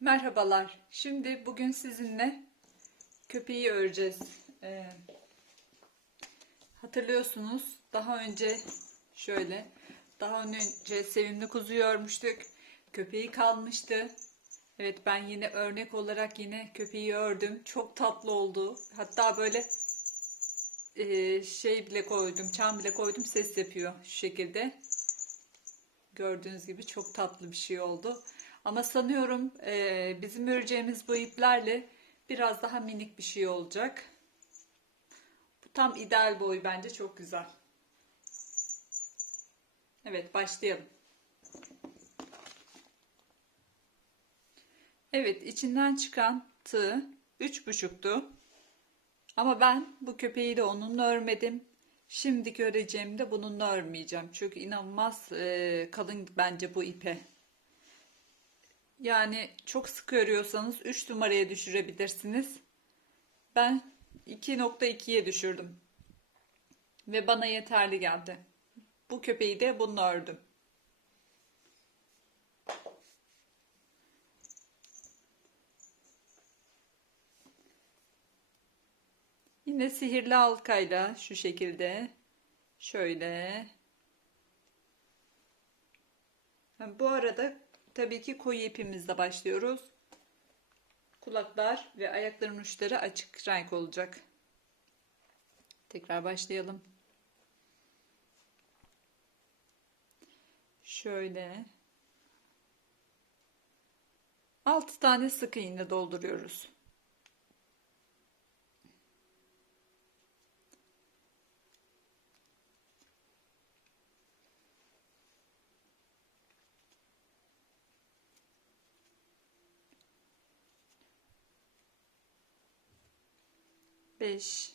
Merhabalar. Şimdi bugün sizinle köpeği öreceğiz. Ee, hatırlıyorsunuz daha önce şöyle daha önce sevimli kuzuyu örmüştük. Köpeği kalmıştı. Evet ben yine örnek olarak yine köpeği ördüm. Çok tatlı oldu. Hatta böyle e, şey bile koydum, çam bile koydum ses yapıyor şu şekilde. Gördüğünüz gibi çok tatlı bir şey oldu. Ama sanıyorum e, bizim öreceğimiz bu iplerle biraz daha minik bir şey olacak. Bu tam ideal boy bence çok güzel. Evet başlayalım. Evet içinden çıkan tığ üç buçuktu. Ama ben bu köpeği de onunla örmedim. Şimdiki öreceğimi de bununla örmeyeceğim. Çünkü inanılmaz e, kalın bence bu ipe. Yani çok sık örüyorsanız 3 numaraya düşürebilirsiniz. Ben 2.2'ye düşürdüm. Ve bana yeterli geldi. Bu köpeği de bununla ördüm. Yine sihirli halkayla şu şekilde şöyle. Bu arada tabii ki koyu ipimizle başlıyoruz. Kulaklar ve ayakların uçları açık renk olacak. Tekrar başlayalım. Şöyle. 6 tane sık iğne dolduruyoruz. Beş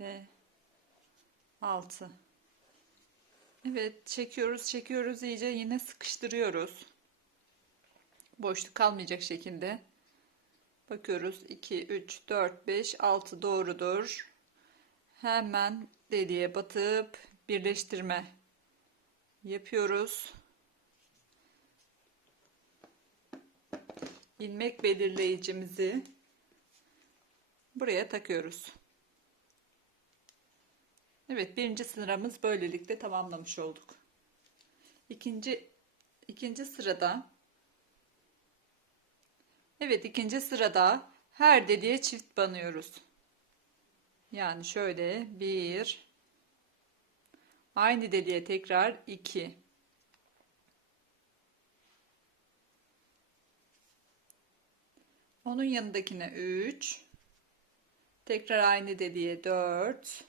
ve altı. Evet çekiyoruz çekiyoruz iyice yine sıkıştırıyoruz. Boşluk kalmayacak şekilde. Bakıyoruz 2, 3, 4, 5, 6 doğrudur. Hemen deliğe batıp birleştirme yapıyoruz. ilmek belirleyicimizi buraya takıyoruz. Evet birinci sıramız böylelikle tamamlamış olduk. İkinci, ikinci sırada Evet ikinci sırada her deliğe çift banıyoruz. Yani şöyle bir aynı deliğe tekrar iki onun yanındakine üç tekrar aynı deliğe dört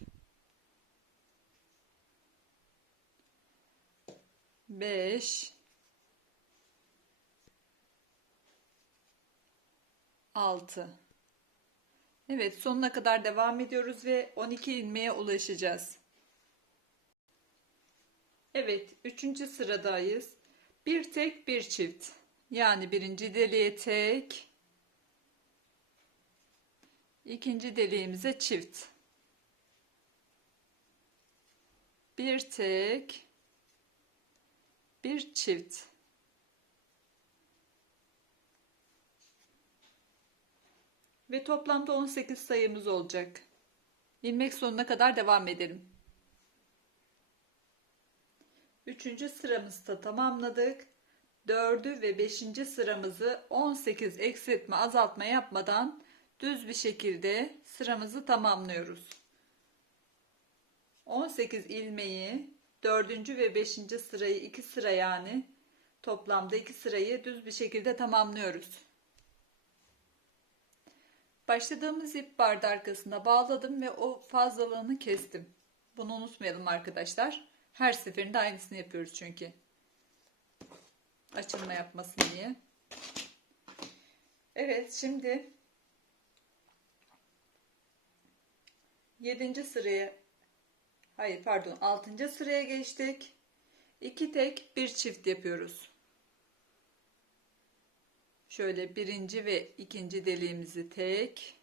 beş 6. Evet sonuna kadar devam ediyoruz ve 12 ilmeğe ulaşacağız. Evet 3. sıradayız. Bir tek bir çift. Yani birinci deliğe tek. İkinci deliğimize çift. Bir tek. Bir çift. Ve toplamda 18 sayımız olacak. İlmek sonuna kadar devam edelim. Üçüncü sıramızda tamamladık. Dördü ve beşinci sıramızı 18 eksiltme azaltma yapmadan düz bir şekilde sıramızı tamamlıyoruz. 18 ilmeği dördüncü ve beşinci sırayı iki sıra yani toplamda iki sırayı düz bir şekilde tamamlıyoruz. Başladığımız ip vardı arkasında bağladım ve o fazlalığını kestim. Bunu unutmayalım arkadaşlar. Her seferinde aynısını yapıyoruz çünkü. Açılma yapmasın diye. Evet şimdi 7. sıraya hayır pardon 6. sıraya geçtik. 2 tek bir çift yapıyoruz. Şöyle birinci ve ikinci deliğimizi tek.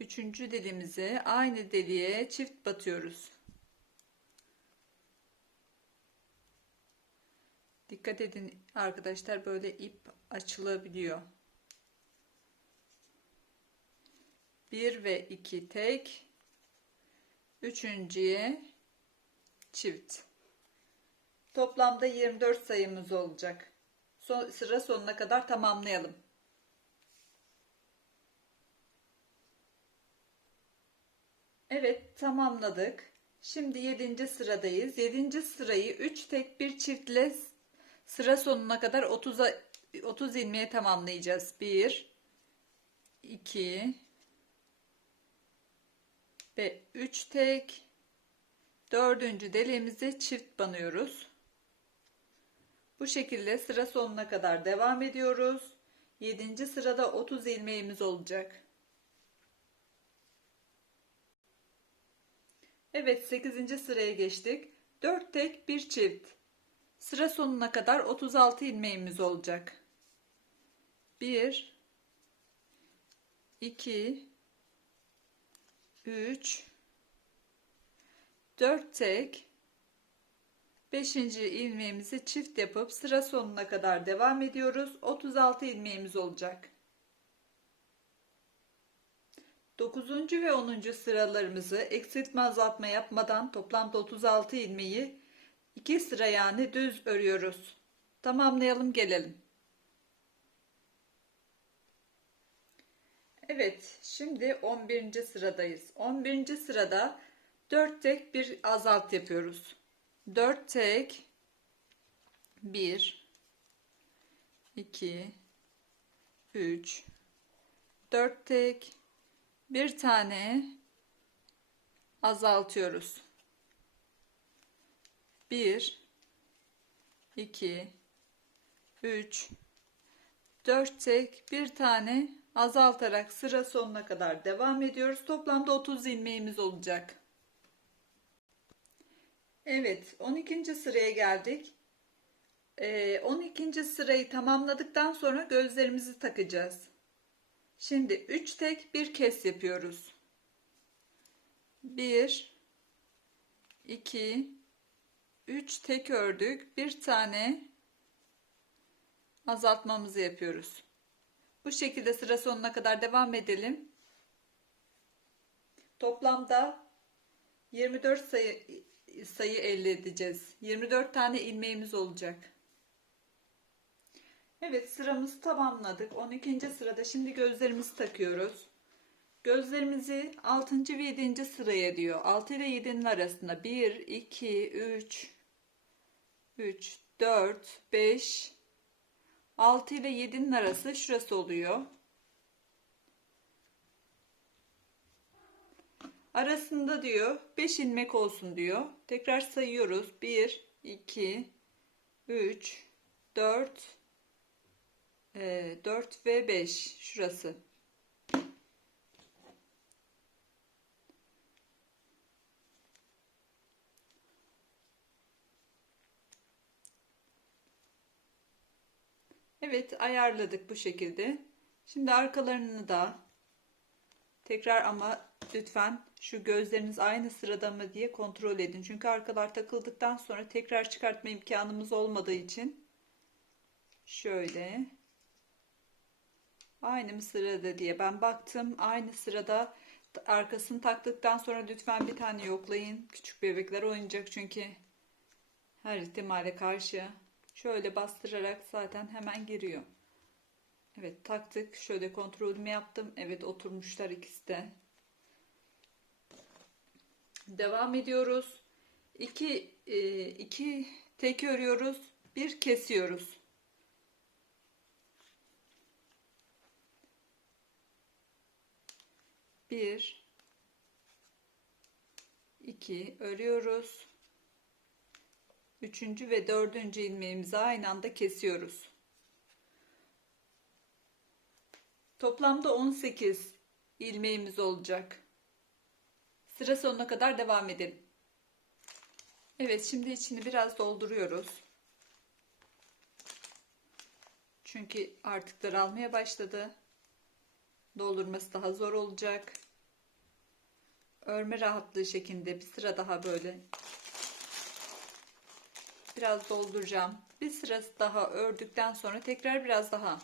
Üçüncü deliğimizi aynı deliğe çift batıyoruz. Dikkat edin arkadaşlar böyle ip açılabiliyor. 1 ve 2 tek. Üçüncüye çift. Toplamda 24 sayımız olacak. Son, sıra sonuna kadar tamamlayalım. Evet tamamladık. Şimdi 7. sıradayız. 7. sırayı 3 tek bir çiftle sıra sonuna kadar 30'a 30 ilmeğe tamamlayacağız. 1 2 ve 3 tek dördüncü deliğimize çift banıyoruz. Bu şekilde sıra sonuna kadar devam ediyoruz. 7. sırada 30 ilmeğimiz olacak. Evet 8. sıraya geçtik. 4 tek bir çift. Sıra sonuna kadar 36 ilmeğimiz olacak. 1 2 3 4 tek 5. ilmeğimizi çift yapıp sıra sonuna kadar devam ediyoruz. 36 ilmeğimiz olacak. 9. ve 10. sıralarımızı eksiltme azaltma yapmadan toplamda 36 ilmeği 2 sıra yani düz örüyoruz. Tamamlayalım gelelim. Evet, şimdi 11. sıradayız. 11. sırada 4 tek bir azalt yapıyoruz. 4 tek 1 2 3 4 tek bir tane azaltıyoruz. 1 2 3 4 tek bir tane azaltarak sıra sonuna kadar devam ediyoruz. Toplamda 30 ilmeğimiz olacak. Evet 12. sıraya geldik. Ee, 12. sırayı tamamladıktan sonra gözlerimizi takacağız. Şimdi 3 tek bir kes yapıyoruz. 1 2 3 tek ördük. Bir tane azaltmamızı yapıyoruz. Bu şekilde sıra sonuna kadar devam edelim. Toplamda 24 sayı sayı elde edeceğiz. 24 tane ilmeğimiz olacak. Evet sıramızı tamamladık. 12. sırada şimdi gözlerimizi takıyoruz. Gözlerimizi 6. ve 7. sıraya diyor. 6 ile 7'nin arasında 1, 2, 3, 3, 4, 5, 6 ile 7'nin arası şurası oluyor. Arasında diyor 5 ilmek olsun diyor. Tekrar sayıyoruz. 1, 2, 3, 4, 4 ve 5 şurası. Evet ayarladık bu şekilde. Şimdi arkalarını da tekrar ama lütfen şu gözleriniz aynı sırada mı diye kontrol edin. Çünkü arkalar takıldıktan sonra tekrar çıkartma imkanımız olmadığı için şöyle aynı mı sırada diye ben baktım aynı sırada arkasını taktıktan sonra lütfen bir tane yoklayın. Küçük bebekler oynayacak çünkü her ihtimale karşı Şöyle bastırarak zaten hemen giriyor. Evet taktık. Şöyle kontrolümü yaptım. Evet oturmuşlar ikisi de. Devam ediyoruz. 2 2 e, tek örüyoruz. Bir kesiyoruz. Bir, iki örüyoruz. Üçüncü ve dördüncü ilmeğimizi aynı anda kesiyoruz. Toplamda 18 ilmeğimiz olacak. Sıra sonuna kadar devam edelim. Evet şimdi içini biraz dolduruyoruz. Çünkü artık daralmaya başladı. Doldurması daha zor olacak. Örme rahatlığı şeklinde bir sıra daha böyle biraz dolduracağım. Bir sırası daha ördükten sonra tekrar biraz daha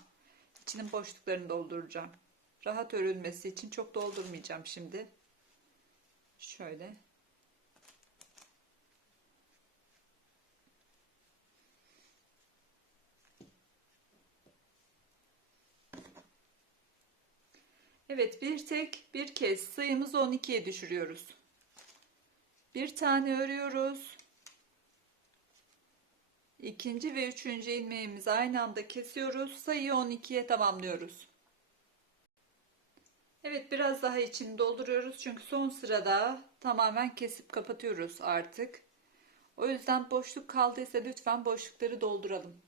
içinin boşluklarını dolduracağım. Rahat örülmesi için çok doldurmayacağım şimdi. Şöyle. Evet bir tek bir kez sayımızı 12'ye düşürüyoruz. Bir tane örüyoruz. İkinci ve üçüncü ilmeğimizi aynı anda kesiyoruz. Sayıyı 12'ye tamamlıyoruz. Evet biraz daha içini dolduruyoruz. Çünkü son sırada tamamen kesip kapatıyoruz artık. O yüzden boşluk kaldıysa lütfen boşlukları dolduralım.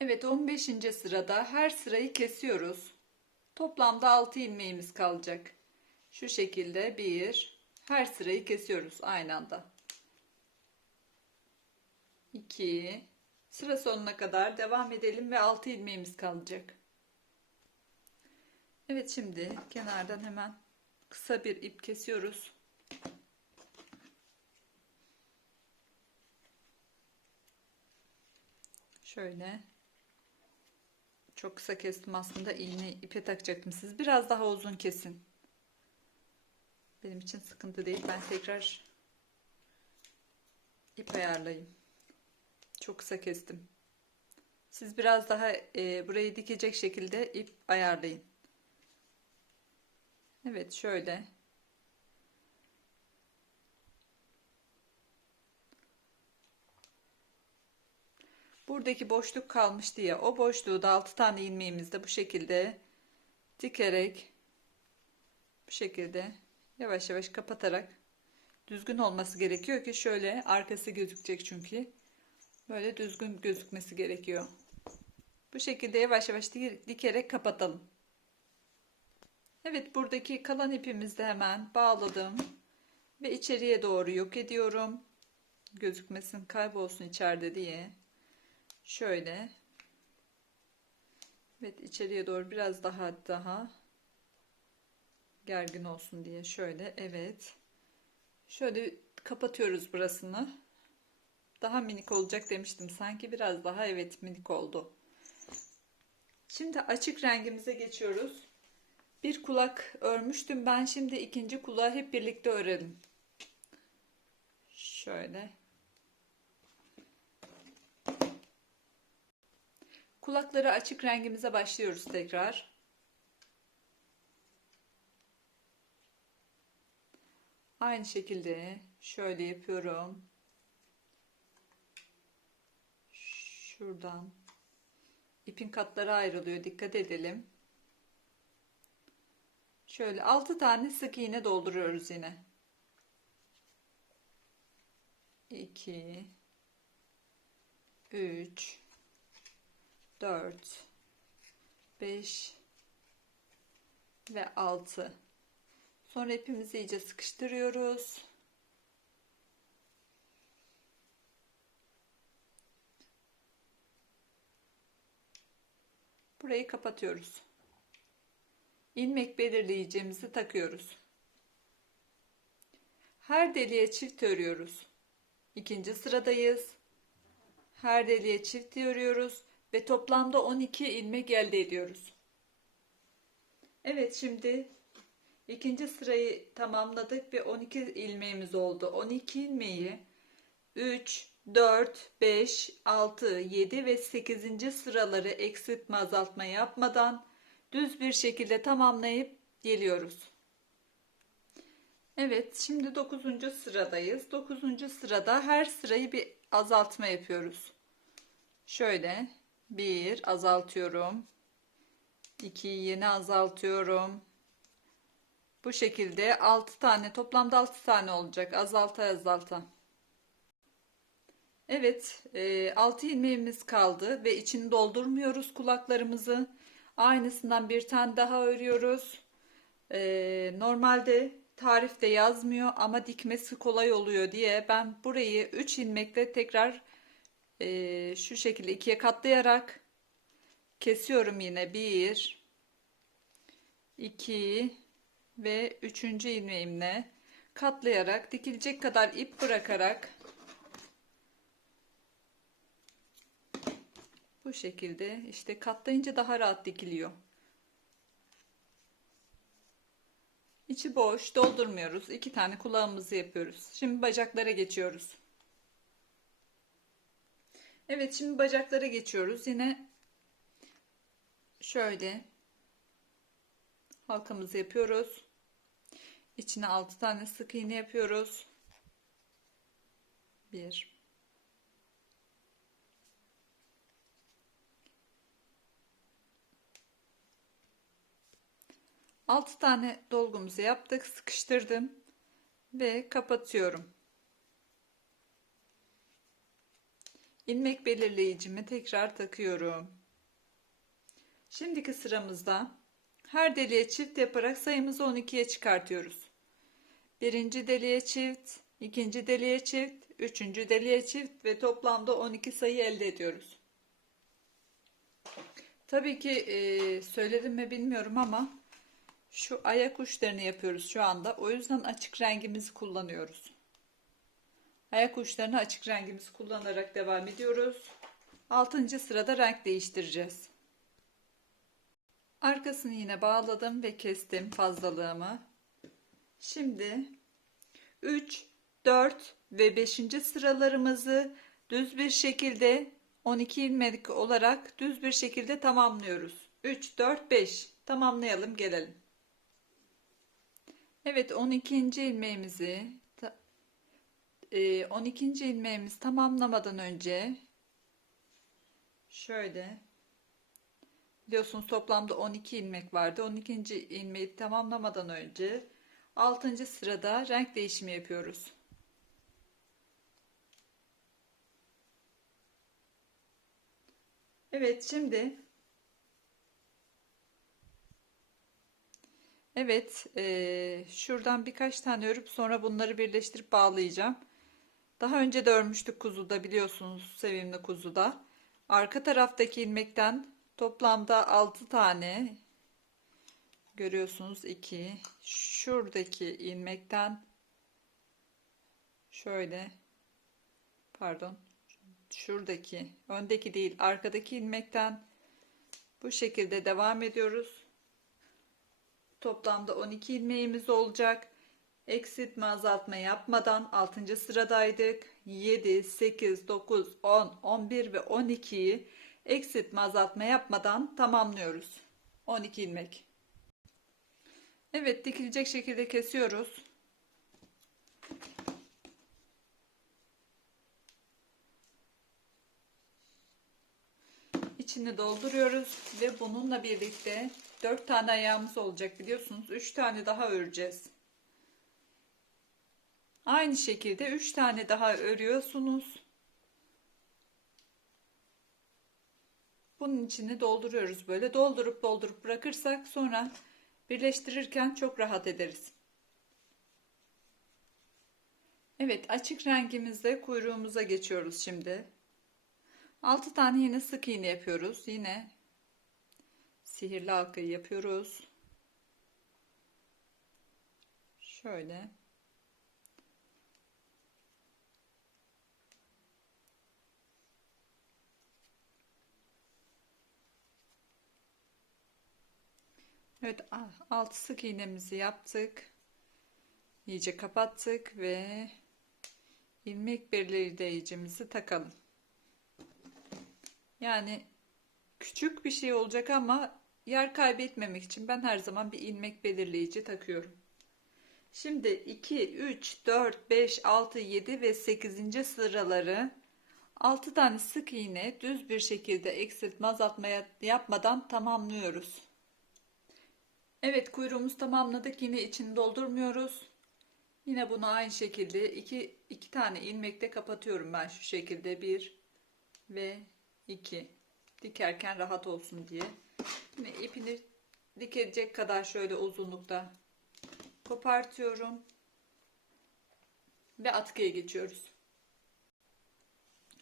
Evet 15. sırada her sırayı kesiyoruz. Toplamda 6 ilmeğimiz kalacak. Şu şekilde bir her sırayı kesiyoruz aynı anda. 2 sıra sonuna kadar devam edelim ve 6 ilmeğimiz kalacak. Evet şimdi kenardan hemen kısa bir ip kesiyoruz. Şöyle çok kısa kestim aslında iğne ipe takacaktım. Siz biraz daha uzun kesin. Benim için sıkıntı değil. Ben tekrar ip ayarlayayım. Çok kısa kestim. Siz biraz daha e, burayı dikecek şekilde ip ayarlayın. Evet şöyle. Buradaki boşluk kalmış diye o boşluğu da 6 tane ilmeğimizde bu şekilde dikerek bu şekilde yavaş yavaş kapatarak düzgün olması gerekiyor ki şöyle arkası gözükecek çünkü böyle düzgün gözükmesi gerekiyor. Bu şekilde yavaş yavaş dikerek kapatalım. Evet buradaki kalan ipimizi de hemen bağladım ve içeriye doğru yok ediyorum. Gözükmesin kaybolsun içeride diye. Şöyle. Evet içeriye doğru biraz daha daha gergin olsun diye şöyle evet. Şöyle kapatıyoruz burasını. Daha minik olacak demiştim. Sanki biraz daha evet minik oldu. Şimdi açık rengimize geçiyoruz. Bir kulak örmüştüm ben. Şimdi ikinci kulağı hep birlikte örelim. Şöyle. Kulakları açık rengimize başlıyoruz tekrar. Aynı şekilde şöyle yapıyorum. Şuradan ipin katları ayrılıyor. Dikkat edelim. Şöyle 6 tane sık iğne dolduruyoruz yine. 2 3 4 5 ve 6 sonra ipimizi iyice sıkıştırıyoruz burayı kapatıyoruz ilmek belirleyicimizi takıyoruz her deliğe çift örüyoruz ikinci sıradayız her deliğe çift örüyoruz ve toplamda 12 ilmek elde ediyoruz. Evet şimdi ikinci sırayı tamamladık ve 12 ilmeğimiz oldu. 12 ilmeği 3, 4, 5, 6, 7 ve 8. sıraları eksiltme azaltma yapmadan düz bir şekilde tamamlayıp geliyoruz. Evet şimdi 9. sıradayız. 9. sırada her sırayı bir azaltma yapıyoruz. Şöyle 1 azaltıyorum. 2 yeni azaltıyorum. Bu şekilde 6 tane toplamda 6 tane olacak. Azalta azalta. Evet 6 e, ilmeğimiz kaldı ve içini doldurmuyoruz kulaklarımızı. Aynısından bir tane daha örüyoruz. E, normalde tarifte yazmıyor ama dikmesi kolay oluyor diye ben burayı 3 ilmekle tekrar e, şu şekilde ikiye katlayarak kesiyorum yine bir iki ve üçüncü ilmeğimle katlayarak dikilecek kadar ip bırakarak Bu şekilde işte katlayınca daha rahat dikiliyor. İçi boş, doldurmuyoruz. İki tane kulağımızı yapıyoruz. Şimdi bacaklara geçiyoruz. Evet, şimdi bacaklara geçiyoruz. Yine şöyle halkamızı yapıyoruz. İçine 6 tane sık iğne yapıyoruz. 1 6 tane dolgumuzu yaptık. Sıkıştırdım ve kapatıyorum. ilmek belirleyicimi tekrar takıyorum. Şimdiki sıramızda her deliğe çift yaparak sayımızı 12'ye çıkartıyoruz. Birinci deliğe çift, ikinci deliğe çift, üçüncü deliğe çift ve toplamda 12 sayı elde ediyoruz. Tabii ki e, söyledim mi bilmiyorum ama şu ayak uçlarını yapıyoruz şu anda. O yüzden açık rengimizi kullanıyoruz. Ayak uçlarını açık rengimizi kullanarak devam ediyoruz. 6. sırada renk değiştireceğiz. Arkasını yine bağladım ve kestim fazlalığımı. Şimdi 3, 4 ve 5. sıralarımızı düz bir şekilde 12 ilmek olarak düz bir şekilde tamamlıyoruz. 3, 4, 5 tamamlayalım gelelim. Evet 12. ilmeğimizi 12. E, ilmeğimiz tamamlamadan önce şöyle biliyorsunuz toplamda 12 ilmek vardı. 12. ilmeği tamamlamadan önce 6. sırada renk değişimi yapıyoruz. Evet şimdi Evet e, şuradan birkaç tane örüp sonra bunları birleştirip bağlayacağım. Daha önce de örmüştük kuzuda biliyorsunuz sevimli kuzuda. Arka taraftaki ilmekten toplamda 6 tane görüyorsunuz 2 şuradaki ilmekten şöyle pardon şuradaki öndeki değil arkadaki ilmekten bu şekilde devam ediyoruz. Toplamda 12 ilmeğimiz olacak eksiltme azaltma yapmadan 6. sıradaydık. 7, 8, 9, 10, 11 ve 12'yi eksiltme azaltma yapmadan tamamlıyoruz. 12 ilmek. Evet dikilecek şekilde kesiyoruz. İçini dolduruyoruz ve bununla birlikte 4 tane ayağımız olacak biliyorsunuz. 3 tane daha öreceğiz. Aynı şekilde 3 tane daha örüyorsunuz. Bunun içini dolduruyoruz böyle. Doldurup doldurup bırakırsak sonra birleştirirken çok rahat ederiz. Evet açık rengimizde kuyruğumuza geçiyoruz şimdi. 6 tane yine sık iğne yapıyoruz. Yine sihirli halkayı yapıyoruz. Şöyle. Evet alt sık iğnemizi yaptık. İyice kapattık ve ilmek belirleyicimizi takalım. Yani küçük bir şey olacak ama yer kaybetmemek için ben her zaman bir ilmek belirleyici takıyorum. Şimdi 2, 3, 4, 5, 6, 7 ve 8. sıraları 6 tane sık iğne düz bir şekilde eksiltme azaltma yapmadan tamamlıyoruz. Evet kuyruğumuzu tamamladık. Yine içini doldurmuyoruz. Yine bunu aynı şekilde iki, iki tane ilmekle kapatıyorum ben şu şekilde. Bir ve iki. Dikerken rahat olsun diye. Yine ipini dikecek kadar şöyle uzunlukta kopartıyorum. Ve atkıya geçiyoruz.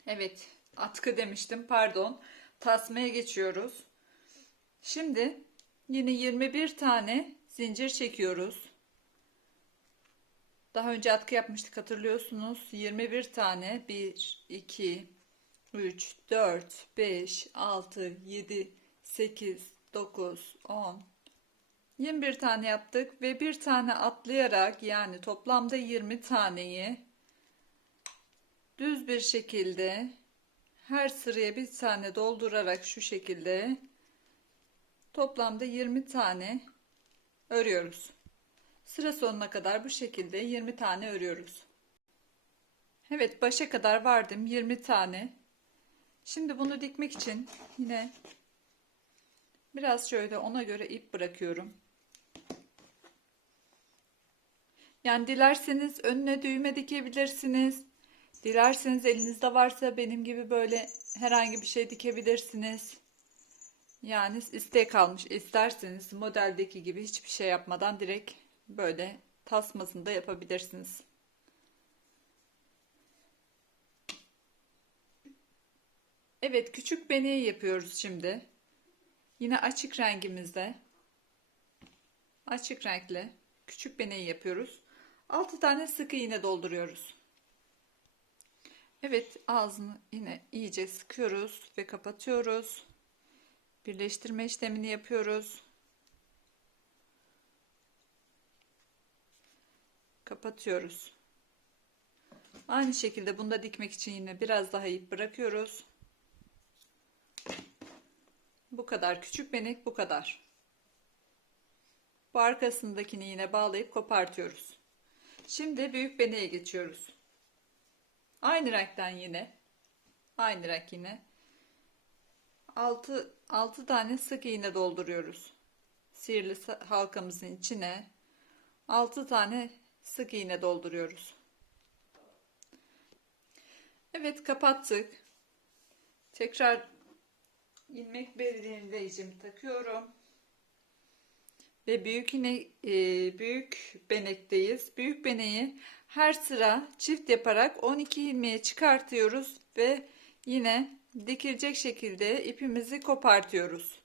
Evet atkı demiştim pardon. Tasmaya geçiyoruz. Şimdi Yine 21 tane zincir çekiyoruz. Daha önce atkı yapmıştık hatırlıyorsunuz. 21 tane 1 2 3, 4, 5, 6, 7, 8, 9, 10, 21 tane yaptık ve bir tane atlayarak yani toplamda 20 taneyi düz bir şekilde her sıraya bir tane doldurarak şu şekilde toplamda 20 tane örüyoruz. Sıra sonuna kadar bu şekilde 20 tane örüyoruz. Evet başa kadar vardım 20 tane. Şimdi bunu dikmek için yine biraz şöyle ona göre ip bırakıyorum. Yani dilerseniz önüne düğme dikebilirsiniz. Dilerseniz elinizde varsa benim gibi böyle herhangi bir şey dikebilirsiniz. Yani isteğe kalmış. İsterseniz modeldeki gibi hiçbir şey yapmadan direkt böyle tasmasını da yapabilirsiniz. Evet küçük beneği yapıyoruz şimdi. Yine açık rengimizde. Açık renkle küçük beneği yapıyoruz. 6 tane sık iğne dolduruyoruz. Evet ağzını yine iyice sıkıyoruz ve kapatıyoruz. Birleştirme işlemini yapıyoruz. Kapatıyoruz. Aynı şekilde bunu da dikmek için yine biraz daha ip bırakıyoruz. Bu kadar küçük benek bu kadar. Bu arkasındakini yine bağlayıp kopartıyoruz. Şimdi büyük beneğe geçiyoruz. Aynı renkten yine. Aynı renk yine. 6, 6 tane sık iğne dolduruyoruz. Sihirli halkamızın içine 6 tane sık iğne dolduruyoruz. Evet kapattık. Tekrar ilmek belirleyicimi takıyorum. Ve büyük iğne e, büyük benekteyiz. Büyük beneği her sıra çift yaparak 12 ilmeğe çıkartıyoruz ve yine dikilecek şekilde ipimizi kopartıyoruz.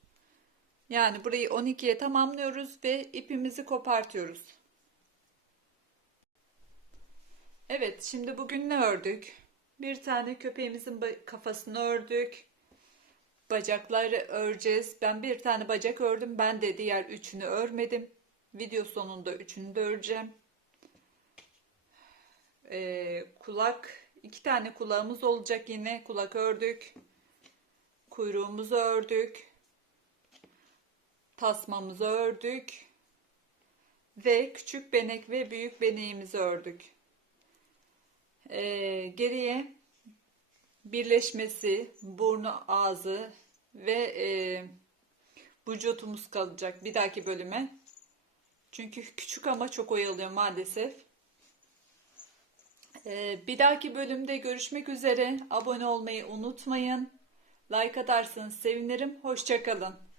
Yani burayı 12'ye tamamlıyoruz ve ipimizi kopartıyoruz. Evet, şimdi bugün ne ördük? Bir tane köpeğimizin kafasını ördük. Bacakları öreceğiz. Ben bir tane bacak ördüm. Ben de diğer üçünü örmedim. Video sonunda üçünü de öreceğim. Ee, kulak, iki tane kulağımız olacak yine. Kulak ördük. Kuyruğumuzu ördük. Tasmamızı ördük. Ve küçük benek ve büyük beneğimizi ördük. Ee, geriye birleşmesi, burnu, ağzı ve e, vücutumuz kalacak bir dahaki bölüme. Çünkü küçük ama çok oyalıyor maalesef. Ee, bir dahaki bölümde görüşmek üzere. Abone olmayı unutmayın. Like atarsanız sevinirim. Hoşçakalın.